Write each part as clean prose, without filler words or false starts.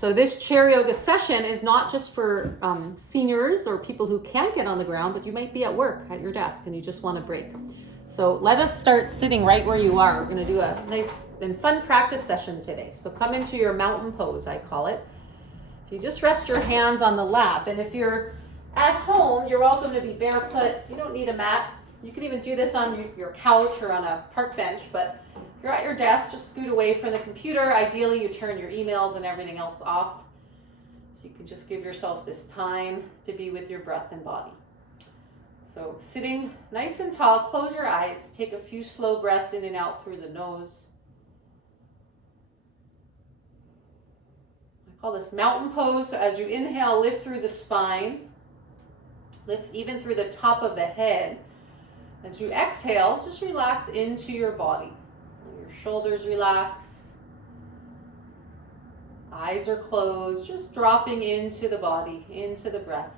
So this chair yoga session is not just for seniors or people who can't get on the ground, but you might be at work at your desk and you just want to break. So let us start sitting right where you are. We're going to do a nice and fun practice session today. So come into your mountain pose, I call it. So you just rest your hands on the lap. And if you're at home, you're welcome to be barefoot. You don't need a mat. You can even do this on your couch or on a park bench, but if you're at your desk, just scoot away from the computer. Ideally, you turn your emails and everything else off. So you can just give yourself this time to be with your breath and body. So sitting nice and tall, close your eyes, take a few slow breaths in and out through the nose. I call this mountain pose. So as you inhale, lift through the spine, lift even through the top of the head. As you exhale, just relax into your body. Your shoulders relax. Eyes are closed, just dropping into the body, into the breath.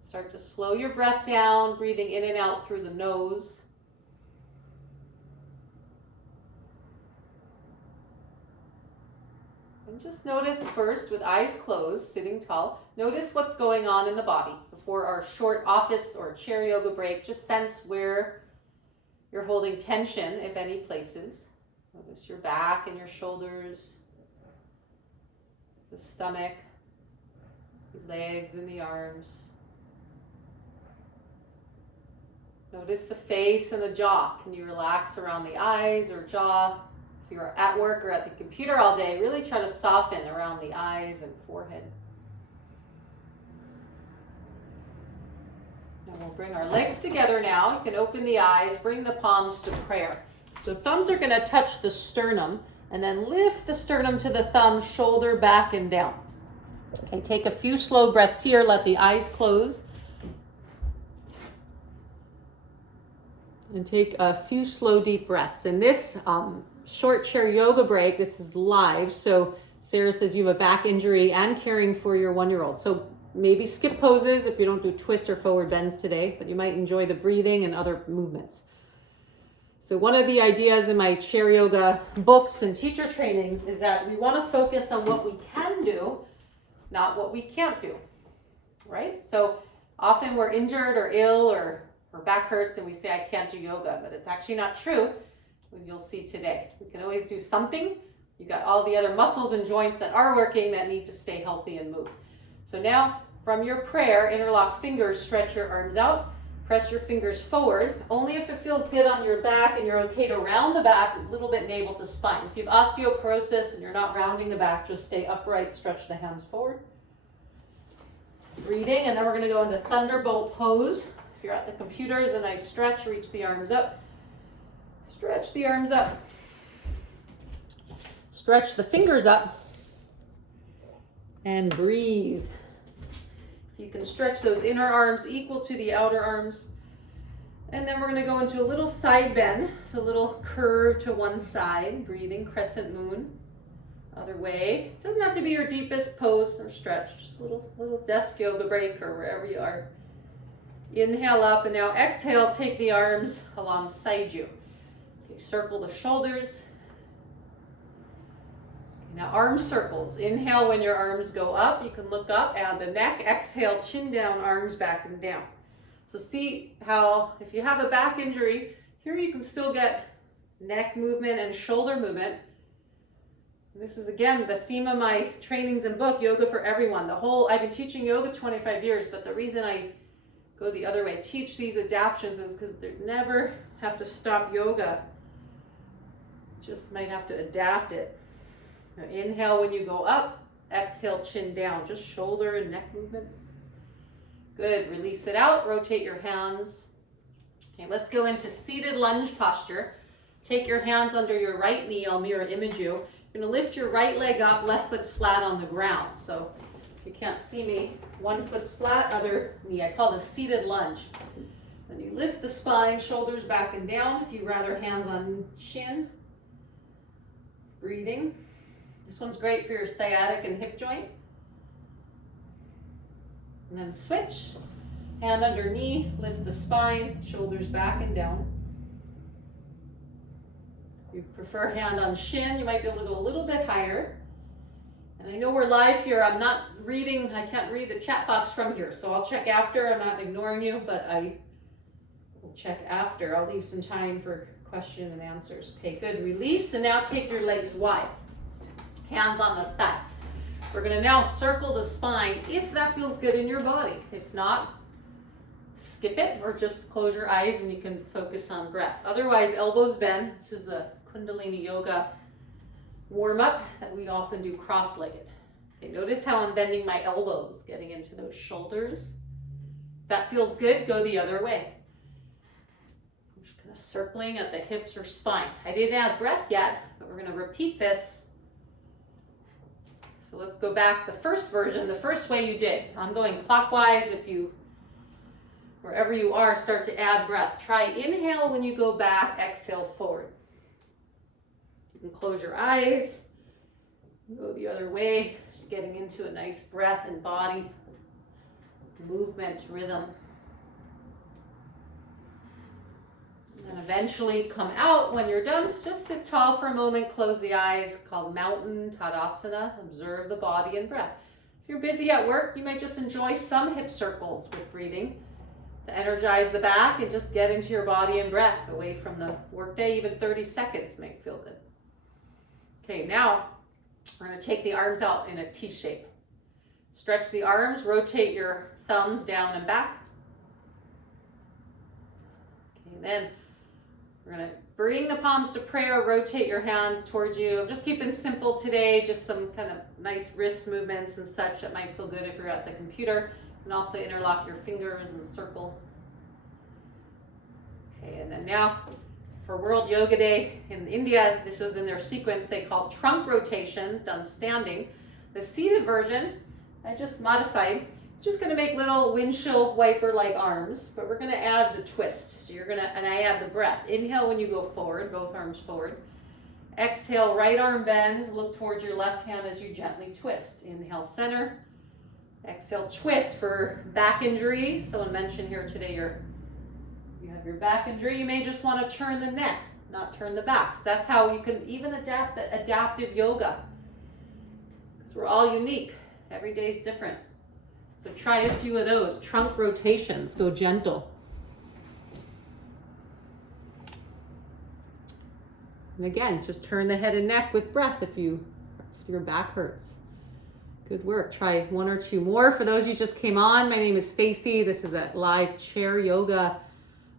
Start to slow your breath down, breathing in and out through the nose. And just notice first, with eyes closed, sitting tall, notice what's going on in the body. Before our short office or chair yoga break, just sense where you're holding tension, if any places. Notice your back and your shoulders, the stomach, the legs and the arms. Notice the face and the jaw. Can you relax around the eyes or jaw? If you're at work or at the computer all day, really try to soften around the eyes and forehead. And we'll bring our legs together now. You can open the eyes, bring the palms to prayer. So thumbs are going to touch the sternum, and then lift the sternum to the thumb, shoulder back and down. Okay, take a few slow breaths here. Let the eyes close. And take a few slow, deep breaths. In this short chair yoga break, this is live. So Sarah says you have a back injury and caring for your 1-year-old. So maybe skip poses if you don't do twists or forward bends today, but you might enjoy the breathing and other movements. So one of the ideas in my chair yoga books and teacher trainings is that we want to focus on what we can do, not what we can't do, right? So often we're injured or ill or back hurts and we say, I can't do yoga, but it's actually not true. You'll see today. We can always do something. You've got all the other muscles and joints that are working that need to stay healthy and move. So now from your prayer, interlock fingers, stretch your arms out, press your fingers forward, only if it feels good on your back and you're okay to round the back, a little bit navel to spine. If you have osteoporosis and you're not rounding the back, just stay upright, stretch the hands forward. Breathing, and then we're going to go into thunderbolt pose. If you're at the computers, a nice stretch, reach the arms up. Stretch the arms up. Stretch the fingers up. And breathe. If you can stretch those inner arms equal to the outer arms. And then we're going to go into a little side bend. So a little curve to one side. Breathing, crescent moon. Other way. It doesn't have to be your deepest pose or stretch. Just a little desk yoga break or wherever you are. Inhale up, and now exhale, take the arms alongside you. Okay, circle the shoulders. Now arm circles. Inhale when your arms go up. You can look up, add the neck. Exhale, chin down, arms back and down. So see how if you have a back injury, here you can still get neck movement and shoulder movement. This is again the theme of my trainings and book, Yoga for Everyone. I've been teaching yoga 25 years, but the reason I go the other way, teach these adaptions, is because they never have to stop yoga. Just might have to adapt it. Now inhale when you go up, exhale, chin down, just shoulder and neck movements. Good, release it out, rotate your hands. Okay, let's go into seated lunge posture. Take your hands under your right knee, I'll mirror image you. You're gonna lift your right leg up, left foot's flat on the ground. So if you can't see me, one foot's flat, other knee. I call this seated lunge. Then you lift the spine, shoulders back and down. If you rather, hands on chin. Breathing. This one's great for your sciatic and hip joint. And then switch. Hand under knee, lift the spine, shoulders back and down. If you prefer hand on shin, you might be able to go a little bit higher. And I know we're live here. I'm not reading, I can't read the chat box from here, so I'll check after. I'm not ignoring you, but I will check after. I'll leave some time for question and answers. Okay, good. Release, and now take your legs wide. Hands on the thigh. We're gonna now circle the spine if that feels good in your body. If not, skip it or just close your eyes and you can focus on breath. Otherwise, elbows bend. This is a Kundalini yoga warm-up that we often do cross-legged. Okay, notice how I'm bending my elbows, getting into those shoulders. If that feels good, go the other way. I'm just kind of circling at the hips or spine. I didn't add breath yet, but we're going to repeat this. So let's go back the first version, the first way you did. I'm going clockwise. If you, wherever you are, start to add breath. Try inhale when you go back, exhale forward. You can close your eyes, go the other way, just getting into a nice breath and body, movement, rhythm. And then eventually come out. When you're done, just sit tall for a moment, close the eyes, called Mountain Tadasana. Observe the body and breath. If you're busy at work, you might just enjoy some hip circles with breathing to energize the back and just get into your body and breath away from the workday. Even 30 seconds may feel good. Okay, now we're going to take the arms out in a T shape. Stretch the arms, rotate your thumbs down and back. Okay, then we're going to bring the palms to prayer, rotate your hands towards you. I'm just keeping simple today, just some kind of nice wrist movements and such that might feel good if you're at the computer. You can also interlock your fingers and circle. Okay, and then now for World Yoga Day in India, this was in their sequence they call trunk rotations, done standing. The seated version, I just modified. Just gonna make little windshield wiper-like arms, but we're gonna add the twist. So you're gonna, and I add the breath. Inhale when you go forward, both arms forward. Exhale, right arm bends, look towards your left hand as you gently twist. Inhale, center. Exhale, twist. For back injury, someone mentioned here today you have your back injury, you may just want to turn the neck, not turn the back. So that's how you can even adapt the adaptive yoga. Because we're all unique. Every day is different. So try a few of those. Trunk rotations, go gentle. And again, just turn the head and neck with breath if your back hurts. Good work. Try one or two more. For those of you who just came on, my name is Stacie. This is a live chair yoga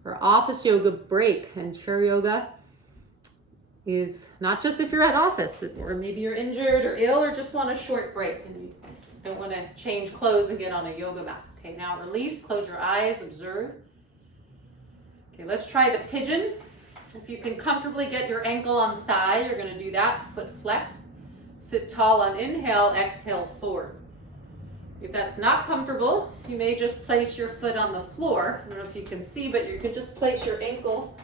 or office yoga break. And chair yoga is not just if you're at office, or maybe you're injured or ill or just want a short break and you don't want to change clothes and get on a yoga mat. Okay, now release, close your eyes, observe. Okay, let's try the pigeon. If you can comfortably get your ankle on thigh, you're going to do that, foot flexed. Sit tall on inhale, exhale forward. If that's not comfortable, you may just place your foot on the floor. I don't know if you can see, but you can just place your ankle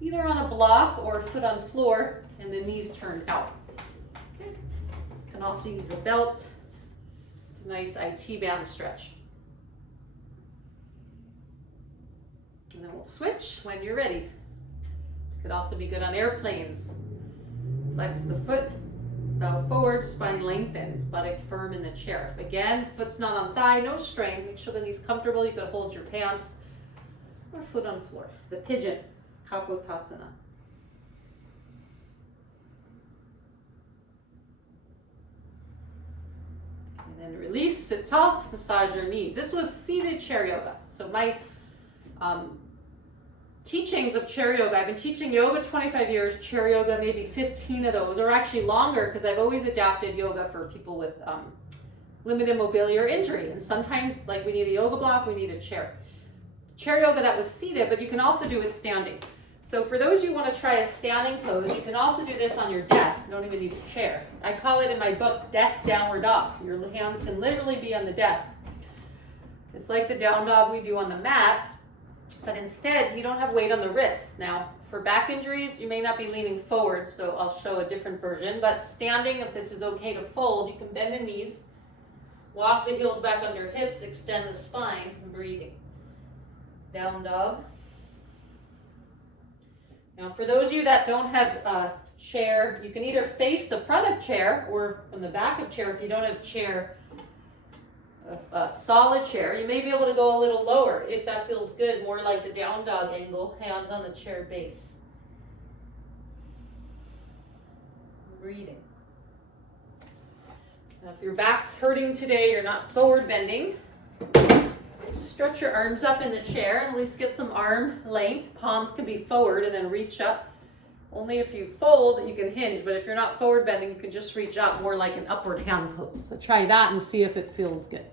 either on a block or foot on floor and the knees turned out. Okay. You can also use a belt. It's a nice IT band stretch. And then we'll switch when you're ready. Could also be good on airplanes. Flex the foot. Bow forward, spine lengthens, buttock firm in the chair. If again, foot's not on thigh, no strain. Make sure the knee's comfortable. You can hold your pants or foot on floor. The pigeon, Kapotasana. And then release, sit tall, massage your knees. This was seated chair yoga. So my teachings of chair yoga, I've been teaching yoga 25 years, chair yoga maybe 15 of those, or actually longer, because I've always adapted yoga for people with limited mobility or injury. And sometimes, like, we need a yoga block, we need a chair. Chair yoga, that was seated, but you can also do it standing. So for those who want to try a standing pose, you can also do this on your desk. You don't even need a chair. I call it in my book, desk downward dog. Your hands can literally be on the desk. It's like the down dog we do on the mat, but instead you don't have weight on the wrists. Now, for back injuries, you may not be leaning forward, so I'll show a different version, but standing, if this is okay to fold, you can bend the knees, walk the heels back under hips, extend the spine, and breathing. Down dog. Now, for those of you that don't have chair. You can either face the front of chair or from the back of chair if you don't have chair, a solid chair. You may be able to go a little lower if that feels good, more like the down dog angle, hands on the chair base. Breathing. Now if your back's hurting today, you're not forward bending, just stretch your arms up in the chair and at least get some arm length. Palms can be forward and then reach up. Only if you fold you can hinge, but if you're not forward bending, you can just reach up more like an upward hand pose. So try that and see if it feels good.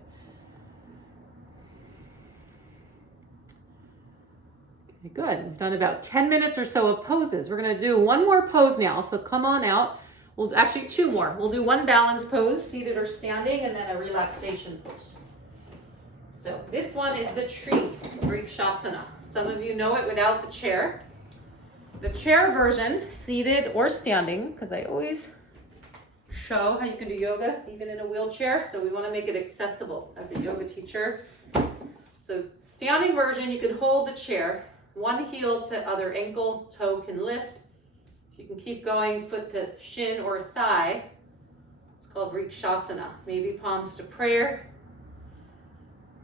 Okay, good. We've done about 10 minutes or so of poses. We're going to do one more pose now, so come on out. Well, actually two more. We'll do one balance pose, seated or standing, and then a relaxation pose. So this one is the tree, Vrikshasana. Some of you know it without the chair. The chair version, seated or standing, because I always show how you can do yoga even in a wheelchair, so we want to make it accessible as a yoga teacher. So standing version, you can hold the chair, one heel to other ankle, toe can lift. You can keep going, foot to shin or thigh. It's called Vrikshasana. Maybe palms to prayer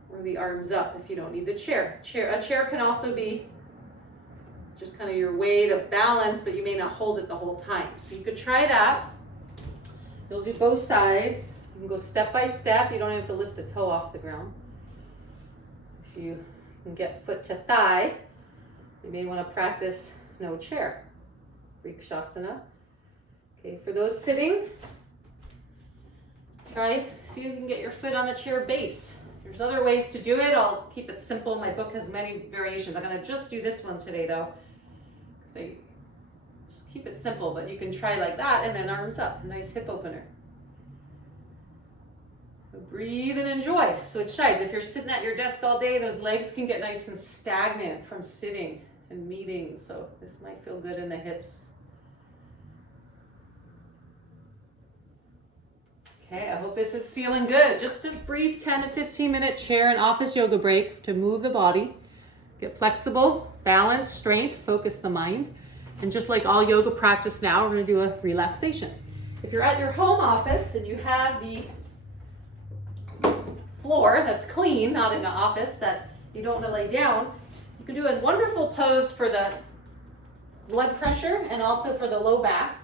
or the arms up if you don't need the chair. A chair can also be just kind of your way to balance, but you may not hold it the whole time. So you could try that. You'll do both sides. You can go step by step. You don't have to lift the toe off the ground. If you can get foot to thigh, you may want to practice no chair. Vrikshasana. Okay, for those sitting, see if you can get your foot on the chair base. There's other ways to do it. I'll keep it simple. My book has many variations. I'm going to just do this one today though. So just keep it simple, but you can try like that and then arms up. Nice hip opener. So breathe and enjoy. Switch sides. If you're sitting at your desk all day, those legs can get nice and stagnant from sitting and meetings. So this might feel good in the hips. Okay, I hope this is feeling good. Just a brief 10 to 15 minute chair and office yoga break to move the body. Get flexible, balance, strength, focus the mind. And just like all yoga practice now, we're going to do a relaxation. If you're at your home office and you have the floor that's clean, not in the office, that you don't want to lay down, you can do a wonderful pose for the blood pressure and also for the low back,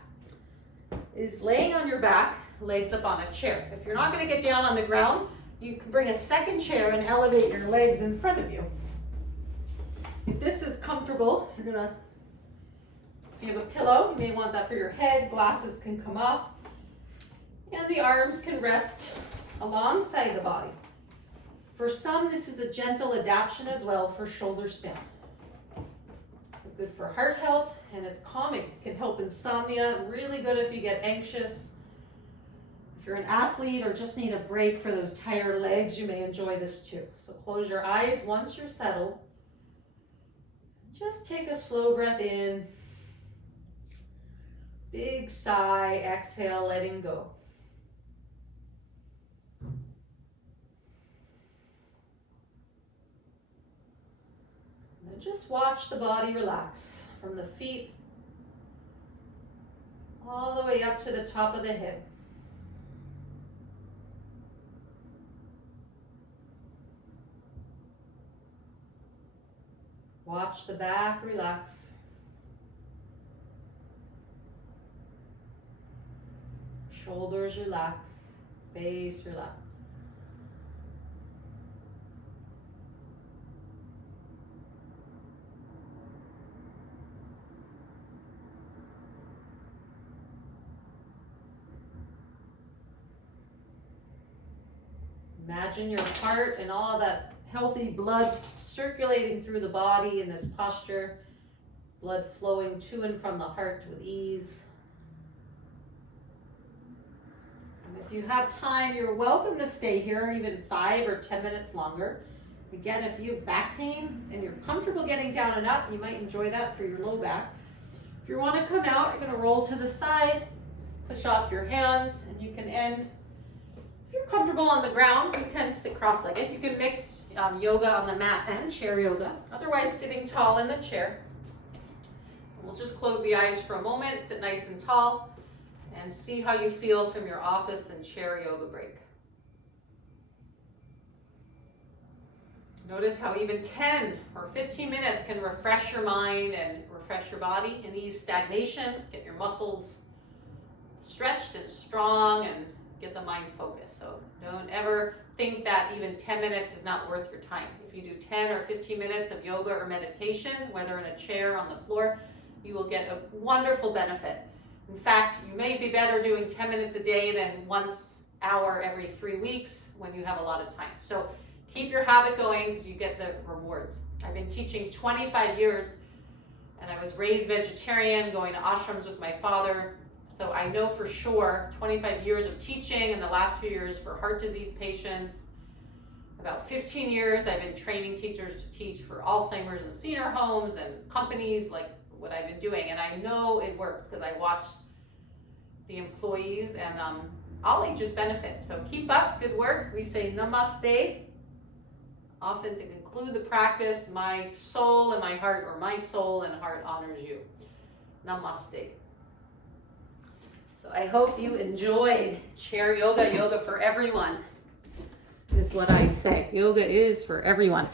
is laying on your back, legs up on a chair. If you're not going to get down on the ground, you can bring a second chair and elevate your legs in front of you. If this is comfortable, if you have a pillow, you may want that for your head, glasses can come off, and the arms can rest alongside the body. For some, this is a gentle adaptation as well for shoulders down. Good for heart health, and it's calming. It can help insomnia, really good if you get anxious. If you're an athlete or just need a break for those tired legs, you may enjoy this too. So close your eyes once you're settled. Just take a slow breath in. Big sigh, exhale, letting go. And then just watch the body relax from the feet all the way up to the top of the head. Watch the back relax. Shoulders relax, base relax. Imagine your heart and all that healthy blood circulating through the body in this posture, blood flowing to and from the heart with ease. And if you have time, you're welcome to stay here even 5 or 10 minutes longer. Again, if you have back pain and you're comfortable getting down and up, you might enjoy that for your low back. If you want to come out, you're going to roll to the side, push off your hands, and you can end. If you're comfortable on the ground, you can sit cross-legged. You can mix yoga on the mat and chair yoga. Otherwise, sitting tall in the chair. We'll just close the eyes for a moment, sit nice and tall, and see how you feel from your office and chair yoga break. Notice how even 10 or 15 minutes can refresh your mind and refresh your body and ease stagnation, get your muscles stretched and strong, and get the mind focused. So don't ever think that even 10 minutes is not worth your time. If you do 10 or 15 minutes of yoga or meditation, whether in a chair or on the floor, you will get a wonderful benefit. In fact, you may be better doing 10 minutes a day than once hour every 3 weeks when you have a lot of time. So keep your habit going because you get the rewards. I've been teaching 25 years and I was raised vegetarian, going to ashrams with my father. So I know for sure 25 years of teaching and the last few years for heart disease patients. About 15 years I've been training teachers to teach for Alzheimer's and senior homes and companies, like what I've been doing. And I know it works because I watched the employees and all ages benefit. So keep up, good work. We say Namaste often to conclude the practice. My soul and my heart, or my soul and heart honors you. Namaste. So I hope you enjoyed chair yoga. Yoga for everyone is what I say. Yoga is for everyone.